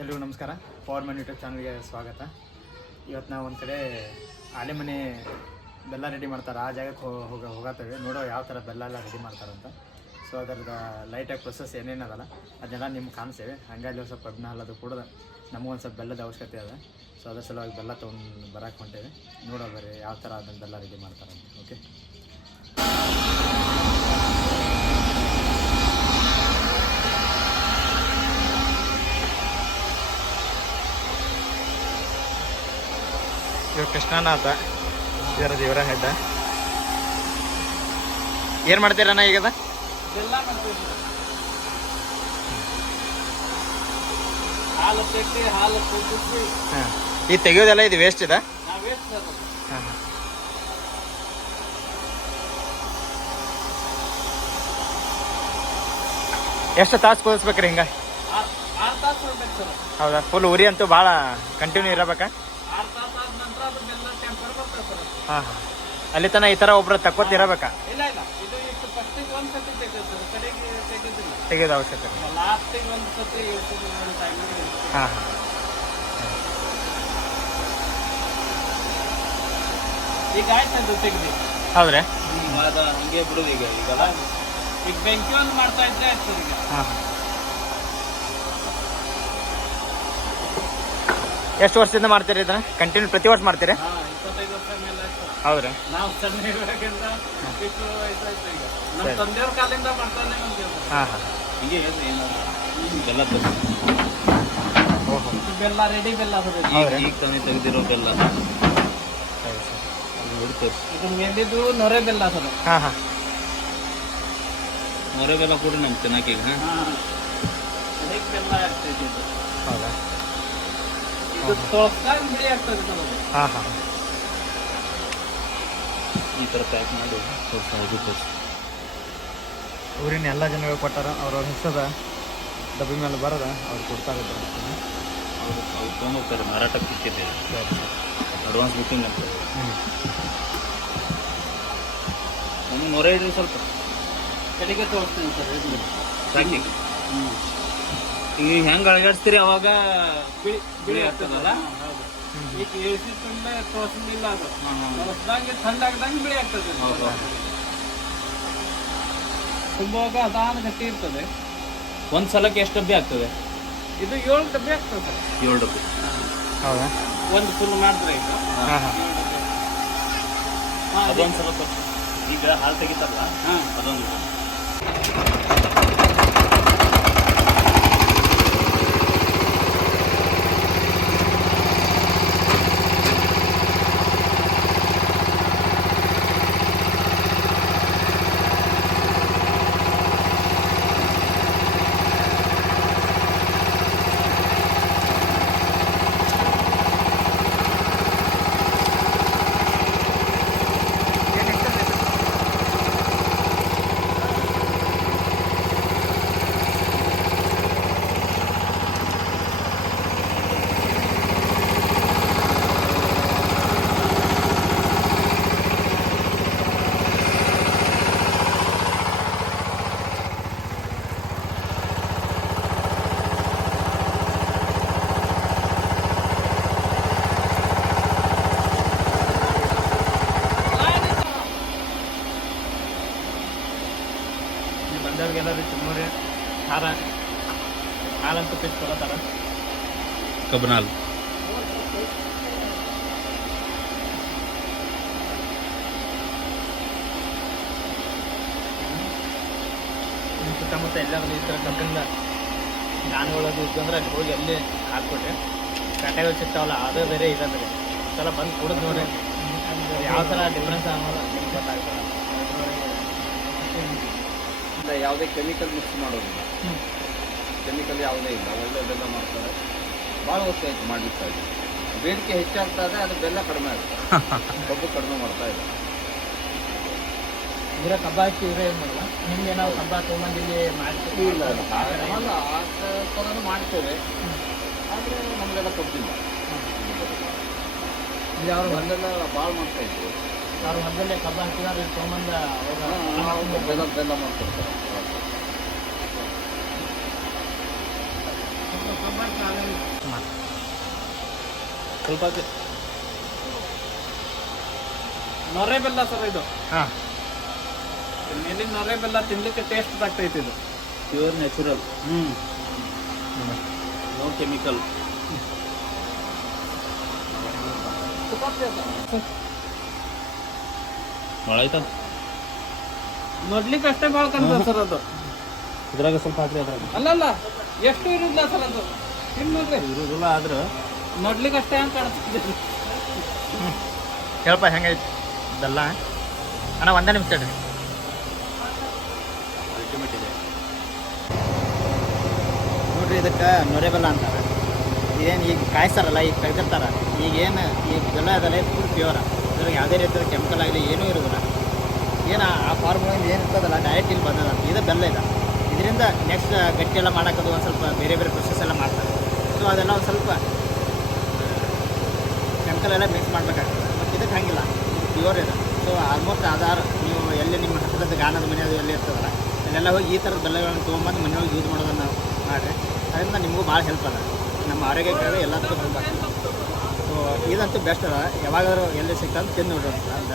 ಎಲ್ರಿಗೂ ನಮಸ್ಕಾರ. Power Mann YouTube ಚಾನಲ್ಗೆ ಸ್ವಾಗತ. ಇವತ್ತು ನಾವು ಒಂದು ಕಡೆ ಆಲೆ ಮನೆ ಬೆಲ್ಲ ರೆಡಿ ಮಾಡ್ತಾರೆ? ಆ ಜಾಗಕ್ಕೆ ಹೋಗ ಹೋಗತ್ತೇವೆ ನೋಡೋ ಯಾವ ಥರ ಬೆಲ್ಲ ಎಲ್ಲ ರೆಡಿ ಮಾಡ್ತಾರಂತ ಸೊ ಅದರದ ಲೈಟಾಗಿ ಪ್ರೊಸೆಸ್ ಏನೇನು ಅದಲ್ಲ, ಅದನ್ನೆಲ್ಲ ನಿಮ್ಗೆ ಕಾಣಿಸ್ತೇವೆ. ಹಂಗಾಗಿ ಸ್ವಲ್ಪ ಕಬ್ಬಿನ ಹಲ್ಲದು ಕೂಡ ನಮಗೊಂದು ಸ್ವಲ್ಪ ಬೆಲ್ಲದ ಅವಶ್ಯಕತೆ ಅದ. ಸೊ ಅದರ ಸಲುವಾಗಿ ಬೆಲ್ಲ ತೊಗೊಂಡು ಬರಕ್ಕೆ ಹೊಂಟೇವೆ. ನೋಡೋ ಬರ್ರಿ ಯಾವ ಥರ ಅದನ್ನು ಬೆಲ್ಲ ರೆಡಿ ಮಾಡ್ತಾರಂತ ಓಕೆ ಕೃಷ್ಣನಾಥ. ಇದರ ದೇವರ ಹೆಡ್ಡ ಏನು ಮಾಡ್ತೀರಣ್ಣ ಈಗ ಈ ತೆಗಿಯೋದೆಲ್ಲ ಇದು ವೇಸ್ಟ್ ಇದೆ. ಹಾಂ ಹಾಂ. ಎಷ್ಟು ತಾಸು ಕುದಿಸ್ಬೇಕ್ರಿ ಹಿಂಗೆ? ಹೌದಾ? ಫುಲ್ ಉರಿ ಅಂತೂ ಭಾಳ ಕಂಟಿನ್ಯೂ ಇರಬೇಕಾ ಆರು ತಾಸು ಆದ ನಂತರ ಅದು ಬೆಲ್ಲ ಟೆಂಪರ್ ಬರ್ತದೆ ಸರ್ ಹಾಂ ಹಾಂ ಅಲ್ಲಿ ತನಕ ಈ ಥರ ಒಬ್ರು ತಕ್ಕೋತಿರಬೇಕಾ ಇಲ್ಲ ಇಲ್ಲ ಇದು ಇಷ್ಟು ಫಸ್ಟಿಗೆ ಒಂದು ಸತಿ ತೆಗೆದು ಸರ್ ಕಡೆಗೆ ತೆಗೆದಿಲ್ಲ ತೆಗಿಯೋದು ಅವಶ್ಯಕತೆ ಲಾಸ್ಟಿಗೆ ಒಂದು ಸತಿ ಇರ್ತದೆ ಒಂದು ಟೈಮಿಗೆ ಹಾಂ ಹಾಂ ಈಗ ಆಯ್ತು ಅದು ತೆಗ್ದು ಹೌದ್ರಾ ಹಂಗೆ ಬಿಡುದು ಈಗ ಈಗ ಈಗ ಬೆಂಕಿ ಒಂದು ಮಾಡ್ತಾ ಇದ್ರೆ ಆಯ್ತು ಈಗ ಹಾಂ ಎಷ್ಟು ವರ್ಷದಿಂದ ಮಾಡ್ತೀರಿ ಇದನ್ನ? ಕಂಟಿನ್ಯೂ ಪ್ರತಿ ವರ್ಷ ಮಾಡ್ತೀರಿ? ಹಾ ವರ್ಷ ಮೇಲೆ ಆಯ್ತು. ಹೌದ್ರಾ. ನಾವು ಸಣ್ಣ ಇರುವಾಗಿಂದ ಇಷ್ಟು ವಯಸ್ಸಾಯ್ತು ನಮ್ಮ ತಂದೆಯವ್ರ ಕಾಲಿಂದ ಮಾಡ್ತಾನೆ ಬಂದೇವು ಹಾಂ ಹಾಂ. ಹೀಗೆ ಬೆಲ್ಲ ರೆಡಿ ಬೆಲ್ಲ ಅದ ಈಗ ತಾನೇ ತೆಗೆದಿರೋ ಬೆಲ್ಲ. ಸರಿ ಸರಿ. ಇದು ಮೇಲಿದ್ದು ನೊರೆ ಬೆಲ್ಲ ಅದ. ಹಾಂ ಹಾಂ. ನೊರೆ ಬೆಲ್ಲ ಕೂಡ ನಮ್ ತಿನ್ನಕ್ಕೆ ಈಗ ಹೇಗೆ ಬೆಲ್ಲ ಆಗ್ತೈತಿ ಹೌದಾ? ಈ ಪ್ಯಾಕ್ ಊರಿನ ಎಲ್ಲ ಜನಗಳು ಕೊಟ್ಟಾರ, ಅವ್ರ ಹೆಸದ ಡಬ್ಬಿ ಮೇಲೆ ಬರದ, ಅವ್ರು ಕೊಡ್ತಾ ಅವರು ಅವ್ರು ಮಾರಾಟಕ್ಕೆ ಅಡ್ವಾನ್ಸ್ ಬುಕ್ಕಿಂಗ್ ಅಂತ ಹ್ಞೂ ನಮ್ಗೆ ಮೊರೆ ಸ್ವಲ್ಪ ಕಡೆಗೆ ತೋರಿಸ್ತೀನಿ ಸರ್ ಸಾಕಿ ಈಗ ಹೆಂಗೆ ಅಳಗಾಡಿಸ್ತೀರಿ ಅವಾಗ? ಬಿಳಿ ಬಿಳಿ ಆಗ್ತದಲ್ಲ? ಈಗ ಇಳಿಸಿ ತುಂಬಾ ಇಲ್ಲ ಅದು. ತೋರಿಸ್ದಂಗೆ ಥಂಡಾಗ್ದಂಗೆ ಬಿಳಿ ಆಗ್ತದೆ ತುಂಬುವಾಗ ಅದಾನ ಗಟ್ಟಿ ಇರ್ತದೆ. ಒಂದು ಸಲಕ್ಕೆ ಎಷ್ಟು ಡಬ್ಬಿ ಆಗ್ತದೆ? ಇದು ಏಳು ಡಬ್ಬಿ ಆಗ್ತದೆ. ಏಳು ಡಬ್ಬಿ. ಹೌದಾ? ಒಂದು ಫುಲ್ ಮಾಡಿದ್ರೆ ಈಗ ಅದೊಂದು ಸ್ವಲ್ಪ ಈಗ ಹಾಲು ತೆಗಿತಾರಲ್ಲ? ಅದೊಂದು. ಖಾರ ಹಾಲಂತೂ ಪಿಚ್ ಕೊಡತ್ತಾರ ಕಬ್ಬನಾಲ್. ನಿಮ್ಮ ಸುತ್ತಮುತ್ತ ಎಲ್ಲಾದ್ರೂ ಈ ಥರ ಕಬ್ಬಿಂದ ದಾನಗಳದು ಇದ್ದು ಅಂದ್ರೆ ಅಲ್ಲಿ ಹೋಗಿ ಅಲ್ಲಿ ಹಾಕ್ಬಿಟ್ರೆ ಕಟ್ಟೆಗಳು ಸಿಗ್ತಾವಲ್ಲ ಅದೇ ಬೇರೆ ಇದಂದ್ರೆ ಸಲ ಬಂದು ಕೊಡೋದು ನೋಡಿ ಯಾವ ಥರ ಡಿಫ್ರೆನ್ಸ್ ಅನ್ನೋದು ನಿಮ್ಗೆ ಗೊತ್ತಾಗ್ತದೆ. ಯಾವುದೇ ಕೆಮಿಕಲ್ ಮಿಕ್ಸ್ ಮಾಡೋದಿಲ್ಲ. ಕೆಮಿಕಲ್ ಯಾವುದೇ ಇಲ್ಲ ಒಳ್ಳೆ ಬೆಲ್ಲ ಮಾಡ್ತಾರೆ. ಭಾಳ ವರ್ಷ ಆಯ್ತು ಮಾಡ್ಲಿಕ್ಕೆ ಬೇಡಿಕೆ ಹೆಚ್ಚಾಗ್ತಾ ಇದೆ ಅದು ಬೆಲ್ಲ ಕಡಿಮೆ ಆಗುತ್ತೆ. ಕಬ್ಬು ಕಡಿಮೆ ಮಾಡ್ತಾ ಇದೆ. ಇದರ ಕಬ್ಬ ಹಾಕಿ ಇದ್ರೆ ಏನು ಮಾಡಲ್ಲ? ನಿಮ್ಗೆ ನಾವು ಕಬ್ಬ ತೊಗೊಂಬಂದು ಇಲ್ಲಿ ಮಾಡ್ತೀವಿ. ಇಲ್ಲ ಆ ಥರನೂ ಮಾಡ್ತೇವೆ. ಆದರೆ ನಮಗೆಲ್ಲ ಕಬ್ಬಿಲ್ಲ ಇಲ್ಲಿ ಅವರು ಭಾಳ ಮಾಡ್ತಾ ಇದ್ರು. ಅವ್ರು ಮೊದಲೇ ಕಬ್ಬ ಹಾಕಿದಾರೆ ತೊಗೊಂಬಂದು ನಾವು ಬೆಲ್ಲ ಬೆಲ್ಲ ಮಾಡ್ಕೊಡ್ತಾರೆ. ಸ್ವಲ್ಪ ನೊರೆ ಬೆಲ್ಲ ಸರ್ ಇದು. ಹಾಂ. ಮೇಲಿನ ನೊರೆ ಬೆಲ್ಲ ತಿನ್ಲಿಕ್ಕೆ ಟೇಸ್ಟ್ ಆಗ್ತೈತಿ ಇದು. ಪ್ಯೂರ್ ನ್ಯಾಚುರಲ್ ಹ್ಞೂ ನೋ ಕೆಮಿಕಲ್ ಭಾಳ ಆಯ್ತಾ ನೋಡ್ಲಿಕ್ಕೆ ಅಷ್ಟೇ ಭಾಳ ಕಾಣ್ತದೆ ಸರ್ ಅದು. ಇದ್ರಾಗ ಸ್ವಲ್ಪ ಹಾಕ್ರಿ ಅದ್ರಾಗ. ಅಲ್ಲಲ್ಲ ಎಷ್ಟು ಇರುದಿಲ್ಲ ಸರ್ ಅದು. ತಿನ್ ನೋಡ್ರಿ. ಇರುದಿಲ್ಲ ಆದ್ರೆ. ನೋಡ್ಲಿಕ್ಕೆ ಅಷ್ಟೇ ಅಂತ ಕಾಣಿಸ್ತಿದೆ. ಹೇಳಪ್ಪ ಹೆಂಗೈತಿ? ಬೆಲ್ಲ ಅಣ್ಣ ಒಂದೇ ನಿಮಿಷ ಇಡ್ರಿ. ಅಲ್ಟಿಮೇಟ್ ಇದೆ. ನೋಡ್ರಿ ಇದಕ್ಕೆ ನೊರೆಬಲ್ಲ ಅಂತಾರೆ. ಇದೇನು ಈಗ ಕಾಯಿಸ್ತಾರಲ್ಲ, ಈಗ ತೆಗ್ದಿರ್ತಾರ ಈಗ ಏನು, ಈಗ ಬೆಲ್ಲ ಅದಲ್ಲ ಫುಲ್ ಪ್ಯೂರ ಅದ್ರಾಗ ಯಾವುದೇ ರೀತಿಯ ಕೆಮಿಕಲ್ ಆಗಲಿ ಏನೂ ಇರೋದಿಲ್ಲ. ಏನು ಆ ಫಾರ್ಮುಲಿಂದ ಏನು ಇರ್ತದಲ್ಲ ಡೈರೆಕ್ಟ್ ಇಲ್ಲಿ ಬಂದದ. ಇದು ಬೆಲ್ಲ ಇದೆ. ಇದರಿಂದ ನೆಕ್ಸ್ಟ್ ಗಟ್ಟಿ ಎಲ್ಲ ಮಾಡೋಕ್ಕದು ಒಂದು ಸ್ವಲ್ಪ ಬೇರೆ ಬೇರೆ ಪ್ರೊಸೆಸ್ ಎಲ್ಲ ಮಾಡ್ತಾರೆ. ಸೊ ಅದೆಲ್ಲ ಒಂದು ಸ್ವಲ್ಪ ಕೆಮಿಕಲ್ ಎಲ್ಲ ಮಿಕ್ಸ್ ಮಾಡಬೇಕಾಗ್ತದೆ. ಮತ್ತು ಇದಕ್ಕೆ ಹಂಗಿಲ್ಲ. ಪ್ಯೂರ್ ಇದೆ. ಸೊ ಆಲ್ಮೋಸ್ಟ್ ಆಧಾರ್, ನೀವು ಎಲ್ಲಿ ನಿಮ್ಮ ಹತ್ತಿರದ ಗಾನದ ಮನೆ ಅದು ಎಲ್ಲಿ ಇರ್ತದಲ್ಲ, ಅಲ್ಲೆಲ್ಲ ಹೋಗಿ ಈ ಥರದ ಬೆಲ್ಲಗಳನ್ನು ತೊಗೊಂಬಂದು ಮನೆಯೊಳಗೆ ಯೂಸ್ ಮಾಡೋದನ್ನು ಮಾಡಿರಿ. ಅದರಿಂದ ನಿಮಗೂ ಭಾಳ ಹೆಲ್ಪ್ ಅದ. ನಮ್ಮ ಆರೋಗ್ಯಕ್ಕಾಗಿ ಎಲ್ಲದಕ್ಕೂ ಸೊ ಇದಂತೂ ಬೆಸ್ಟ್ ಅದ ಯಾವಾಗಾದ್ರೂ ಎಲ್ಲಿ ಸಿಗ್ತಂತ ತಿಂದು ನೋಡ್ರಿ ಅಂತ